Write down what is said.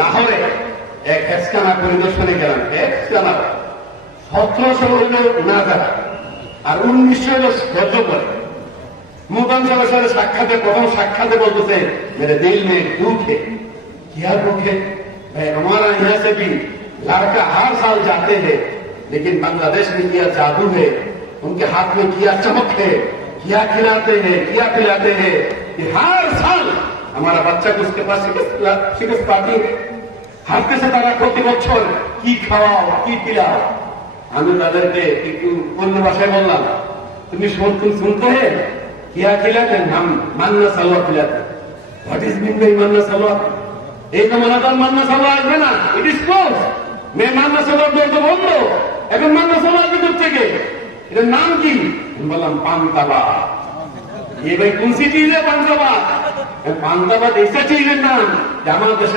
লাহোরে এক হেস্কানা পরিদর্শনে গেলাম। হেস্কানা 1700 হইল নাজারা আর 1900 হইল গজপরে। मुल्तान साहब साक्षाते प्रथम साक्षाते बोलते मेरे दिल में दुख है। क्या दुख है भाई? हमारा यहाँ से भी लड़का हर साल जाते हैं, लेकिन बांग्लादेश में किया जादू है, उनके हाथ में किया चमक है, क्या खिलाते हैं क्या पिलाते हैं कि हर साल हमारा बच्चा को उसके पास शिकस्त पाती है। हाथते से तारा प्रति बच्चर की खाओ की पिलाओ। हमें तादेरके एकटू अन्य भाषाয় বললাম, তুমি শুনতে हैं क्या खिलाते? हम मान्ना सलवा खिलाते। व्हाट इज मीन बाय मान्ना सलवा? এই জমানার মান্না সালওয়া আসবে না, ইট ইজ ক্লোজ। মে মান্না সালওয়া তো বন্ধ, এখন মান্না সালওয়া আসবে কোথা থেকে? এর নাম কি? বললাম পান্তাবা। ये भाई कौन सी चीज है पांताबाद? पांताबाद ऐसा चीज है नाम, हमारे देश